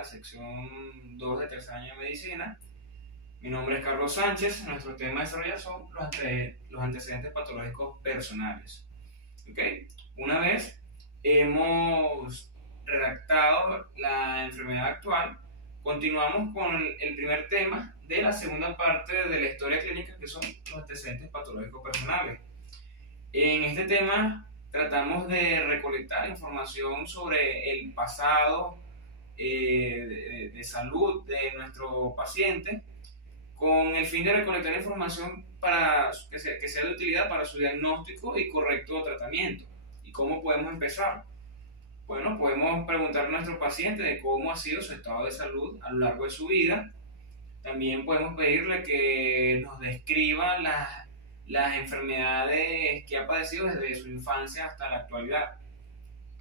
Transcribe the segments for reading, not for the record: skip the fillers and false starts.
la sección 2 de tercer año de medicina. Mi nombre es Carlos Sánchez. Nuestro tema a desarrollar son los antecedentes patológicos personales. ¿Okay? Una vez hemos redactado la enfermedad actual, continuamos con el primer tema de la segunda parte de la historia clínica, que son los antecedentes patológicos personales. En este tema tratamos de recolectar información sobre el pasado de salud de nuestro paciente, con el fin de recolectar información para que sea de utilidad para su diagnóstico y correcto tratamiento. ¿Y cómo podemos empezar? Bueno, podemos preguntar a nuestro paciente de cómo ha sido su estado de salud a lo largo de su vida. También podemos pedirle que nos describa las enfermedades que ha padecido desde su infancia hasta la actualidad.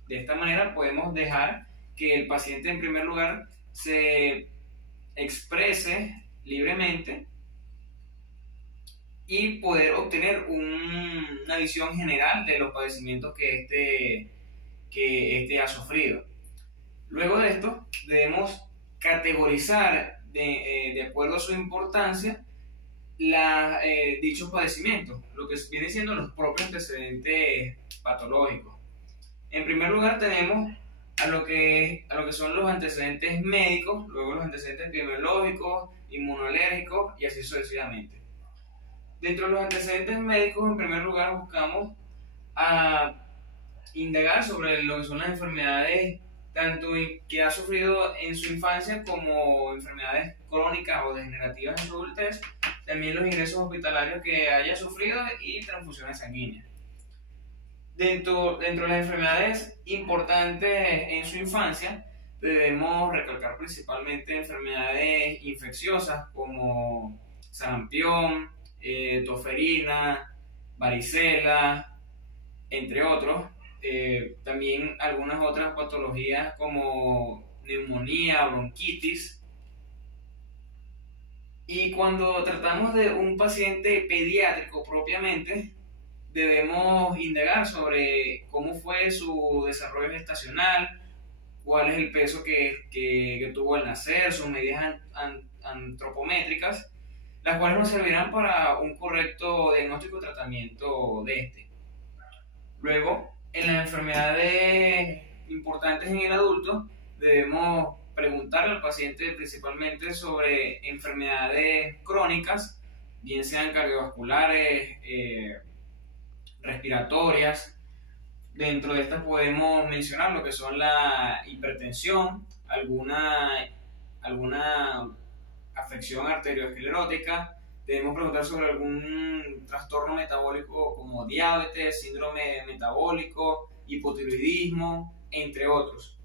De esta manera podemos dejar que el paciente en primer lugar se exprese libremente y poder obtener una visión general de los padecimientos que éste ha sufrido. Luego de esto debemos categorizar de acuerdo a su importancia dichos padecimientos, lo que viene siendo los propios antecedentes patológicos. En primer lugar tenemos a lo que son los antecedentes médicos, luego los antecedentes epidemiológicos, inmunológicos y así sucesivamente. Dentro de los antecedentes médicos, en primer lugar buscamos indagar sobre lo que son las enfermedades tanto que ha sufrido en su infancia como enfermedades crónicas o degenerativas en su adultez, también los ingresos hospitalarios que haya sufrido y transfusiones sanguíneas. Dentro de las enfermedades importantes en su infancia, debemos recalcar principalmente enfermedades infecciosas como sarampión, tosferina, varicela, entre otros. También algunas otras patologías como neumonía, bronquitis. Y cuando tratamos de un paciente pediátrico propiamente, debemos indagar sobre cómo fue su desarrollo gestacional, cuál es el peso que tuvo al nacer, sus medidas antropométricas, las cuales nos servirán para un correcto diagnóstico y tratamiento de este. Luego, en las enfermedades importantes en el adulto, debemos preguntarle al paciente principalmente sobre enfermedades crónicas, bien sean cardiovasculares, respiratorias. Dentro de estas podemos mencionar lo que son la hipertensión, alguna afección arteriosclerótica. Debemos preguntar sobre algún trastorno metabólico como diabetes, síndrome metabólico, hipotiroidismo, entre otros.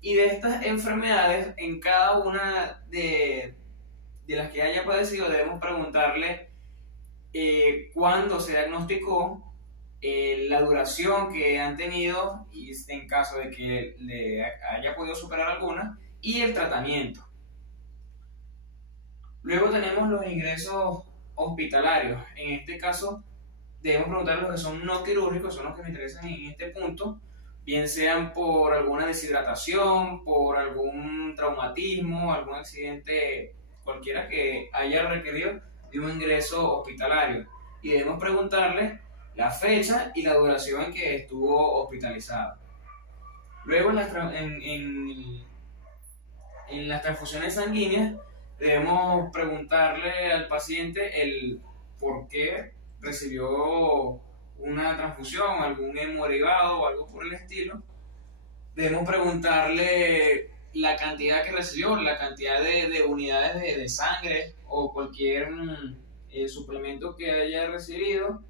Y de estas enfermedades, en cada una de las que haya padecido, debemos preguntarle cuándo se diagnosticó, la duración que han tenido y en caso de que le haya podido superar alguna, y el tratamiento. Luego tenemos los ingresos hospitalarios. En este caso debemos preguntar los que son no quirúrgicos, son los que me interesan en este punto, bien sean por alguna deshidratación, por algún traumatismo, algún accidente cualquiera que haya requerido de un ingreso hospitalario. Y debemos preguntarle la fecha y la duración en que estuvo hospitalizado. Luego en las transfusiones sanguíneas debemos preguntarle al paciente el por qué recibió una transfusión, algún hemorragado o algo por el estilo. Debemos preguntarle la cantidad que recibió, la cantidad de unidades de sangre o cualquier suplemento que haya recibido.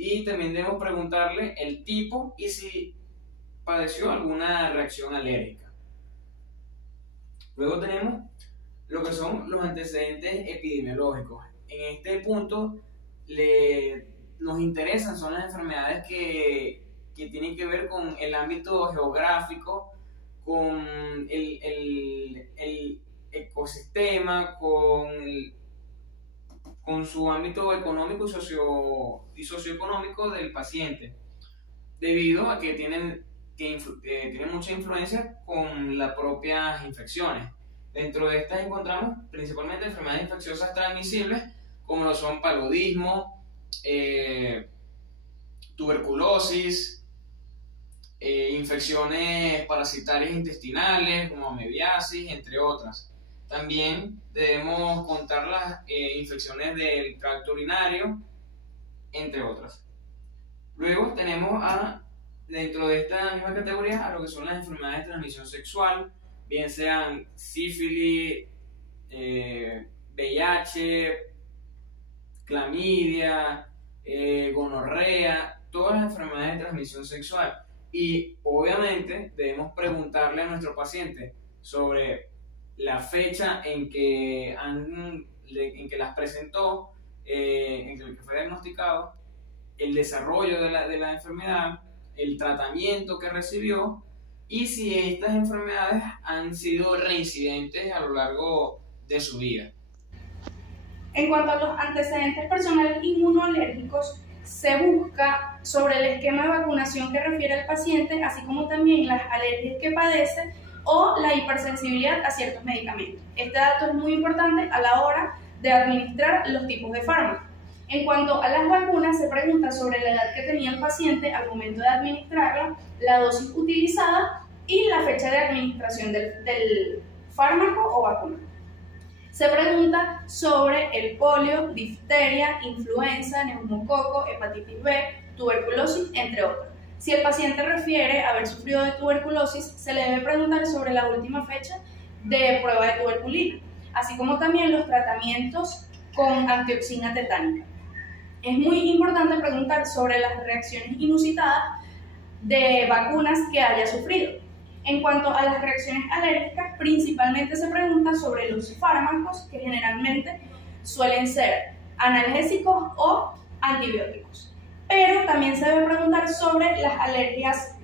Y también debemos preguntarle el tipo y si padeció alguna reacción alérgica. Luego tenemos lo que son los antecedentes epidemiológicos. En este punto nos interesan son las enfermedades que tienen que ver con el ámbito geográfico, con el ecosistema, con su ámbito económico y socioeconómico del paciente, debido a que tienen mucha influencia con las propias infecciones. Dentro de estas encontramos principalmente enfermedades infecciosas transmisibles, como lo son paludismo, tuberculosis, infecciones parasitarias intestinales, como amebiasis, entre otras. También debemos contar las infecciones del tracto urinario, entre otras. Luego tenemos dentro de esta misma categoría a lo que son las enfermedades de transmisión sexual, bien sean sífilis, VIH, clamidia, gonorrea, todas las enfermedades de transmisión sexual. Y obviamente debemos preguntarle a nuestro paciente sobre la fecha en que las presentó, en que fue diagnosticado, el desarrollo de la enfermedad, el tratamiento que recibió y si estas enfermedades han sido reincidentes a lo largo de su vida. En cuanto a los antecedentes personales inmunoalérgicos, se busca sobre el esquema de vacunación que refiere al paciente, así como también las alergias que padece o la hipersensibilidad a ciertos medicamentos. Este dato es muy importante a la hora de administrar los tipos de fármacos. En cuanto a las vacunas, se pregunta sobre la edad que tenía el paciente al momento de administrarla, la dosis utilizada y la fecha de administración del fármaco o vacuna. Se pregunta sobre el polio, difteria, influenza, neumococo, hepatitis B, tuberculosis, entre otros. Si el paciente refiere haber sufrido de tuberculosis, se le debe preguntar sobre la última fecha de prueba de tuberculina, así como también los tratamientos con antioxina tetánica. Es muy importante preguntar sobre las reacciones inusitadas de vacunas que haya sufrido. En cuanto a las reacciones alérgicas, principalmente se pregunta sobre los fármacos que generalmente suelen ser analgésicos o antibióticos. Pero también se debe preguntar sobre las alergias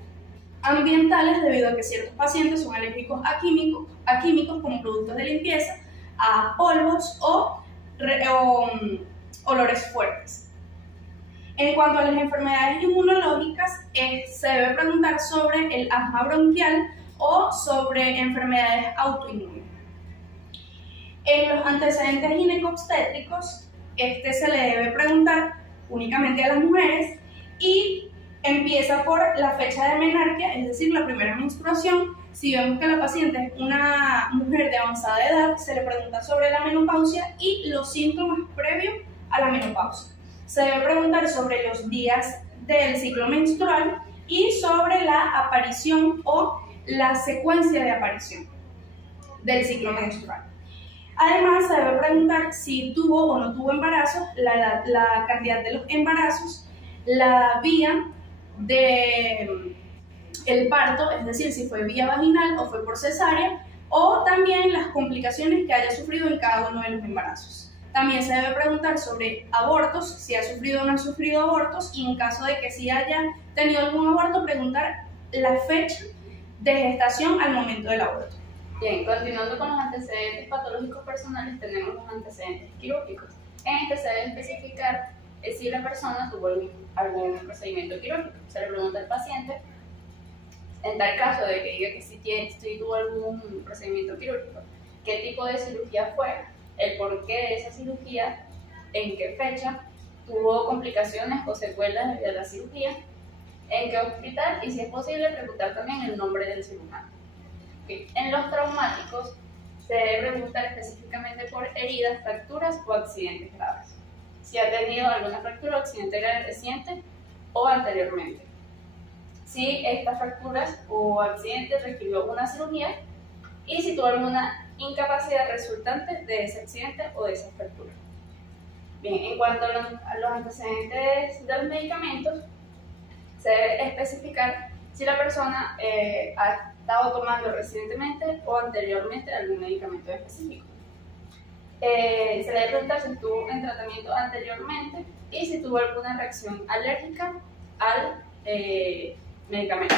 ambientales debido a que ciertos pacientes son alérgicos a químicos como productos de limpieza, a polvos o olores fuertes. En cuanto a las enfermedades inmunológicas, se debe preguntar sobre el asma bronquial o sobre enfermedades autoinmunes. En los antecedentes ginecobstétricos, se le debe preguntar únicamente a las mujeres y empieza por la fecha de menarquia, es decir, la primera menstruación. Si vemos que la paciente es una mujer de avanzada edad, se le pregunta sobre la menopausia y los síntomas previos a la menopausia. Se debe preguntar sobre los días del ciclo menstrual y sobre la aparición o la secuencia de aparición del ciclo menstrual. Además, se debe preguntar si tuvo o no tuvo embarazos, la cantidad de los embarazos, la vía del parto, es decir, si fue vía vaginal o fue por cesárea, o también las complicaciones que haya sufrido en cada uno de los embarazos. También se debe preguntar sobre abortos, si ha sufrido o no ha sufrido abortos, y en caso de que sí haya tenido algún aborto, preguntar la fecha de gestación al momento del aborto. Bien, continuando con los antecedentes patológicos personales, tenemos los antecedentes quirúrgicos. En este se debe especificar si la persona tuvo algún procedimiento quirúrgico. Se le pregunta al paciente, en tal caso de que diga que sí tuvo algún procedimiento quirúrgico, qué tipo de cirugía fue, el porqué de esa cirugía, en qué fecha, tuvo complicaciones o secuelas de la cirugía, en qué hospital y si es posible preguntar también el nombre del cirujano. Okay. En los traumáticos se debe preguntar específicamente por heridas, fracturas o accidentes graves. Si ha tenido alguna fractura o accidente grave reciente o anteriormente. Si estas fracturas o accidentes requirió una cirugía y si tuvo alguna incapacidad resultante de ese accidente o de esa fractura. Bien, en cuanto a los antecedentes de los medicamentos, se debe especificar si la persona ha estado tomando recientemente o anteriormente algún medicamento específico. Se le debe preguntar si estuvo en tratamiento anteriormente y si tuvo alguna reacción alérgica al medicamento.